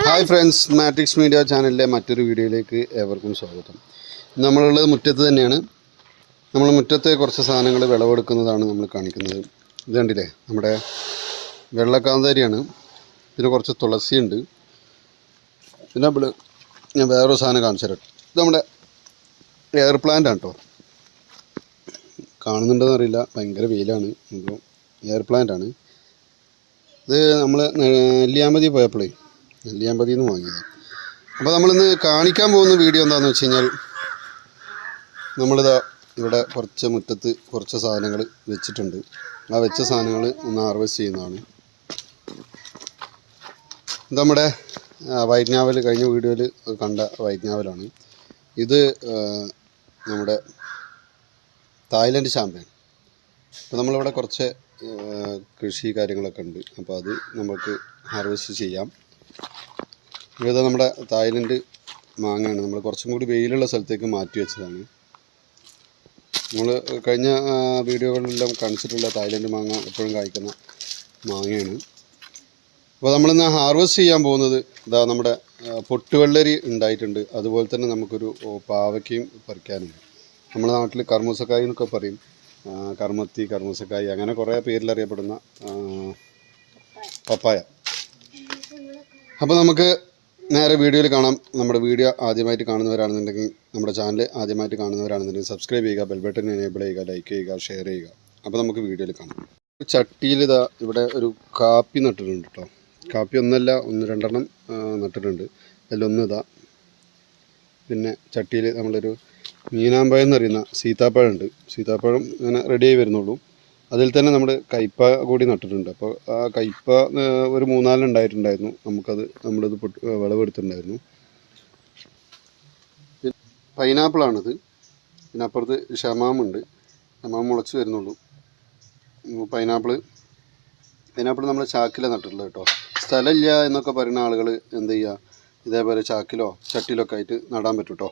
Hi friends, matrix media ചാനലിലെ മറ്റൊരു വീഡിയോയിലേക്ക് ഏവർക്കും സ്വാഗതം. നമ്മളുള്ളത് മുറ്റത്ത് തന്നെയാണ്. നമ്മൾ മുറ്റത്തെ കുറച്ച് സാധനങ്ങൾ വിളവെടുക്കുന്നതാണ് നമ്മൾ കാണിക്കുന്നത്. ഇത് കണ്ടില്ലേ, നമ്മുടെ വെള്ളക്കാന്താരിയാണ്. പിന്നെ കുറച്ച് തുളസിയുണ്ട്. പിന്നെ ഞാൻ വേറൊരു സാധനം കാണിച്ചു തരാം. ഇത് നമ്മുടെ എയർ പ്ലാന്റ് ആണ് കേട്ടോ. കാണുന്നുണ്ടോയെന്ന് അറിയില്ല, ഭയങ്കര വെയിലാണ്. ഇപ്പോൾ എയർ പ്ലാന്റ് ആണ് ഇത്. നമ്മൾ നെല്ലിയാമ്പതി പോയപ്പോഴേ നെല്ലിയാമ്പതിയിൽ നിന്ന് വാങ്ങിയത്. അപ്പോൾ നമ്മളിന്ന് കാണിക്കാൻ പോകുന്ന വീഡിയോ എന്താണെന്ന് വെച്ച് കഴിഞ്ഞാൽ, നമ്മളിതാ ഇവിടെ കുറച്ച് മുറ്റത്ത് കുറച്ച് സാധനങ്ങൾ വെച്ചിട്ടുണ്ട്. ആ വെച്ച സാധനങ്ങൾ ഒന്ന് ഹാർവെസ്റ്റ് ചെയ്യുന്നതാണ്. ഇത് നമ്മുടെ വൈറ്റ് ഞാവൽ, കഴിഞ്ഞ വീഡിയോയിൽ കണ്ട വൈറ്റ് ഞാവലാണ് ഇത്. നമ്മുടെ തായ്ലൻഡ് ചാമ്പയാണ്. അപ്പോൾ നമ്മളിവിടെ കുറച്ച് കൃഷി കാര്യങ്ങളൊക്കെ ഉണ്ട്. അപ്പോൾ അത് നമുക്ക് ഹാർവെസ്റ്റ് ചെയ്യാം. ഇത് നമ്മുടെ തായ്ലൻഡ് മാങ്ങയാണ്. നമ്മൾ കുറച്ചും കൂടി വെയിലുള്ള സ്ഥലത്തേക്ക് മാറ്റി വെച്ചതാണ്. നമ്മൾ കഴിഞ്ഞ വീഡിയോകളിലെല്ലാം കാണിച്ചിട്ടുള്ള തായ്ലൻഡ് മാങ്ങ എപ്പോഴും കായ്ക്കുന്ന മാങ്ങയാണ്. അപ്പോൾ നമ്മളിന്ന് ഹാർവെസ്റ്റ് ചെയ്യാൻ പോകുന്നത് ഇതാ നമ്മുടെ പൊട്ടുവെള്ളരി ഉണ്ടായിട്ടുണ്ട്. അതുപോലെ തന്നെ നമുക്കൊരു പാവയ്ക്കയും പറിക്കാനുണ്ട്. നമ്മുടെ നാട്ടിൽ കർമൂസക്കായി എന്നൊക്കെ പറയും. കർമ്മത്തി, കർമൂസക്കായി, അങ്ങനെ കുറേ പേരിലറിയപ്പെടുന്ന പപ്പായ. അപ്പോൾ നമുക്ക് നേരെ വീഡിയോയിൽ കാണാം. നമ്മുടെ വീഡിയോ ആദ്യമായിട്ട് കാണുന്നവരാണെന്നുണ്ടെങ്കിൽ, നമ്മുടെ ചാനൽ ആദ്യമായിട്ട് കാണുന്നവരാണെന്നുണ്ടെങ്കിൽ സബ്സ്ക്രൈബ് ചെയ്യുക, ബെൽ ബട്ടൺ എനേബിൾ ചെയ്യുക, ലൈക്ക് ചെയ്യുക, ഷെയർ ചെയ്യുക. അപ്പോൾ നമുക്ക് വീഡിയോയിൽ കാണാം. ചട്ടിയിൽ ഇതാ ഇവിടെ ഒരു കാപ്പി നട്ടിട്ടുണ്ട് കേട്ടോ. കാപ്പി ഒന്നല്ല, രണ്ടെണ്ണം നട്ടിട്ടുണ്ട്. അതിലൊന്ന് ഇതാ. പിന്നെ ചട്ടിയിൽ നമ്മളൊരു മീനാമ്പഴം എന്ന് പറയുന്ന സീതാപ്പഴം ഉണ്ട്. സീതാപ്പഴം ഇങ്ങനെ റെഡിയായി വരുന്നുള്ളൂ. അതിൽ തന്നെ നമ്മൾ കയ്പ കൂടി നട്ടിട്ടുണ്ട്. അപ്പോൾ ആ കയ്പ ഒരു 3-4 ഉണ്ടായിട്ടുണ്ടായിരുന്നു. നമ്മളിത് വിളവെടുത്തിട്ടുണ്ടായിരുന്നു. പൈനാപ്പിളാണിത്. പിന്നെ അപ്പുറത്ത് ഷമാമുണ്ട്. ഷമാം മുളച്ച് വരുന്നുള്ളൂ. പൈനാപ്പിൾ നമ്മൾ ചാക്കിലാണ് നട്ടിട്ടുള്ളത് കേട്ടോ. സ്ഥലമില്ല എന്നൊക്കെ പറയുന്ന ആളുകൾ എന്ത് ചെയ്യുക, ഇതേപോലെ ചാക്കിലോ ചട്ടിയിലൊക്കെ ആയിട്ട് നടാൻ പറ്റും കേട്ടോ.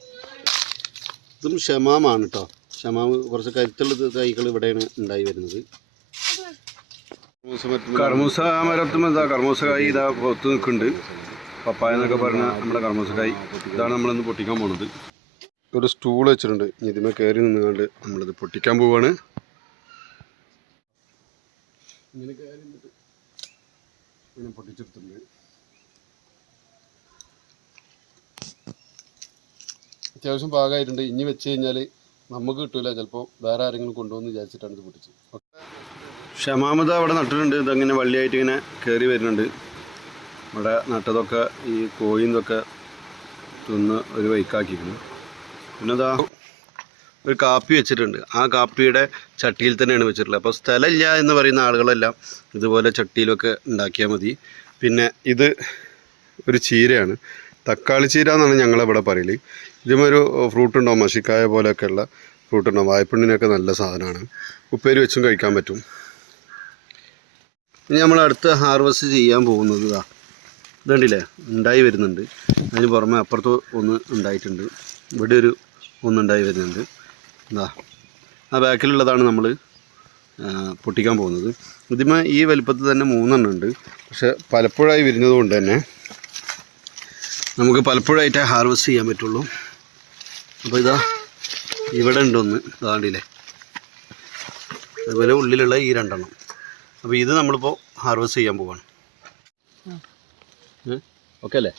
ഇതും ഷമാമാണ് കേട്ടോ. ഷമാവ് കുറച്ച് കരുത്തുള്ള തൈകൾ ഇവിടെയാണ് ഉണ്ടായി വരുന്നത്. കർമൂസ മരത്തുമ്പോൾ ഇതാ കർമൂസക്കായി ഇതാ പുറത്ത് നിൽക്കുന്നുണ്ട്. പപ്പായ എന്നൊക്കെ പറഞ്ഞാൽ നമ്മുടെ കർമൂസക്കായി. ഇതാണ് നമ്മളിന്ന് പൊട്ടിക്കാൻ പോകുന്നത്. ഒരു സ്റ്റൂൾ വെച്ചിട്ടുണ്ട്. ഇതിന്മേൽ കയറി നിന്നുകൊണ്ട് നമ്മളിത് പൊട്ടിക്കാൻ പോവാണ്. ഇങ്ങനെ കയറി നിന്നിട്ട് ഇങ്ങനെ പൊട്ടിച്ചെടുത്തിട്ടുണ്ട്. അത്യാവശ്യം പാകമായിട്ടുണ്ട്. ഇനി വെച്ച് കഴിഞ്ഞാൽ നമുക്ക് കിട്ടില്ല, ചിലപ്പോൾ വേറെ ആരെങ്കിലും കൊണ്ടുവന്ന് വിചാരിച്ചിട്ടാണ് ഇത് പൊട്ടിച്ചത്. ഷമാമത അവിടെ നട്ടിട്ടുണ്ട്. ഇതങ്ങനെ വള്ളിയായിട്ട് ഇങ്ങനെ കയറി വരുന്നുണ്ട്. ഇവിടെ നട്ടതൊക്കെ ഈ കോയിന്നൊക്കെ തിന്ന് ഒരു വൈക്കാക്കിയിരുന്നു. പിന്നെ അതാ ഒരു കാപ്പി വെച്ചിട്ടുണ്ട്. ആ കാപ്പിയുടെ ചട്ടിയിൽ തന്നെയാണ് വെച്ചിട്ടുള്ളത്. അപ്പോൾ സ്ഥലമില്ല എന്ന് പറയുന്ന ആളുകളെല്ലാം ഇതുപോലെ ചട്ടിയിലൊക്കെ ഉണ്ടാക്കിയാൽ മതി. പിന്നെ ഇത് ഒരു ചീരയാണ്. തക്കാളി ചീര എന്നാണ് ഞങ്ങളിവിടെ പറയൽ. ഇതുമൊരു ഫ്രൂട്ട് ഉണ്ടാവും, മഷിക്കായ പോലെയൊക്കെയുള്ള ഫ്രൂട്ട് ഉണ്ടാവും. വായ്പണ്ണിനൊക്കെ നല്ല സാധനമാണ്. ഉപ്പേരി വെച്ചും കഴിക്കാൻ പറ്റും. ഇനി നമ്മൾ അടുത്ത് ഹാർവെസ്റ്റ് ചെയ്യാൻ പോകുന്നത് ഇതുണ്ടല്ലേ, ഉണ്ടായി വരുന്നുണ്ട്. അതിന് പുറമെ അപ്പുറത്ത് ഒന്ന് ഉണ്ടായിട്ടുണ്ട്. ഇവിടെ ഒന്നുണ്ടായി വരുന്നുണ്ട്. എന്താ ആ ബാക്കിലുള്ളതാണ് നമ്മൾ പൊട്ടിക്കാൻ പോകുന്നത്. ഇതിമേ ഈ വലുപ്പത്തിൽ തന്നെ 3 എണ്ണം ഉണ്ട്. പക്ഷെ പലപ്പോഴായി വരുന്നതുകൊണ്ട് തന്നെ നമുക്ക് പലപ്പോഴായിട്ടേ ഹാർവെസ്റ്റ് ചെയ്യാൻ പറ്റുള്ളൂ. അപ്പോൾ ഇതാ ഇവിടെ ഉണ്ടൊന്ന്, ഇതാണ്ടില്ലേ, അതുപോലെ ഉള്ളിലുള്ള ഈ 2 എണ്ണം. അപ്പോൾ ഇത് നമ്മളിപ്പോൾ ഹാർവെസ്റ്റ് ചെയ്യാൻ പോവാണ്. ഓക്കെ അല്ലേ?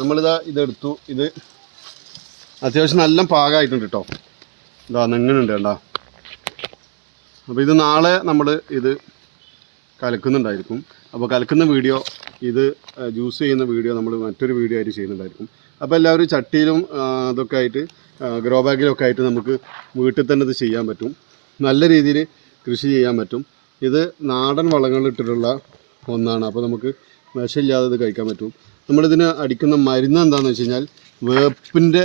നമ്മളിതാ ഇതെടുത്തു. ഇത് അത്യാവശ്യം നല്ല പാകമായിട്ടുണ്ട് കേട്ടോ. ഇതാ നെങ്ങനുണ്ട് കേട്ടോ. അപ്പോൾ ഇത് നാളെ നമ്മൾ ഇത് കലക്കുന്നുണ്ടായിരിക്കും. അപ്പോൾ കലക്കുന്ന വീഡിയോ, ഇത് ജ്യൂസ് ചെയ്യുന്ന വീഡിയോ നമ്മൾ മറ്റൊരു വീഡിയോ ആയിട്ട് ചെയ്യുന്നുണ്ടായിരിക്കും. അപ്പോൾ എല്ലാവരും ചട്ടിയിലും അതൊക്കെ ആയിട്ട് ഗ്രോ ബാഗിലൊക്കെ ആയിട്ട് നമുക്ക് വീട്ടിൽ തന്നെ ഇത് ചെയ്യാൻ പറ്റും. നല്ല രീതിയിൽ കൃഷി ചെയ്യാൻ പറ്റും. ഇത് നാടൻ വളങ്ങളിട്ടിട്ടുള്ള ഒന്നാണ്. അപ്പോൾ നമുക്ക് വിഷമില്ലാതെ ഇത് കഴിക്കാൻ പറ്റും. നമ്മളിതിന് അടിക്കുന്ന മരുന്ന് എന്താണെന്ന് വെച്ച് കഴിഞ്ഞാൽ വേപ്പിൻ്റെ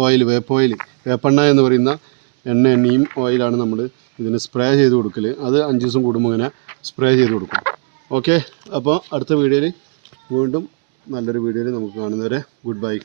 ഓയിൽ, വേപ്പെണ്ണ എന്ന് പറയുന്ന എണ്ണയും ഓയിലാണ് നമ്മൾ ഇതിന് സ്പ്രേ ചെയ്ത് കൊടുക്കൽ. അത് 5 ദിവസം കൂടുമ്പോൾ ഇങ്ങനെ സ്പ്രേ ചെയ്ത് കൊടുക്കും. ഓക്കെ, അപ്പോൾ അടുത്ത വീഡിയോയിൽ വീണ്ടും നല്ലൊരു വീഡിയോയിൽ നമുക്ക് കാണുന്നവരെ ഗുഡ് ബൈ.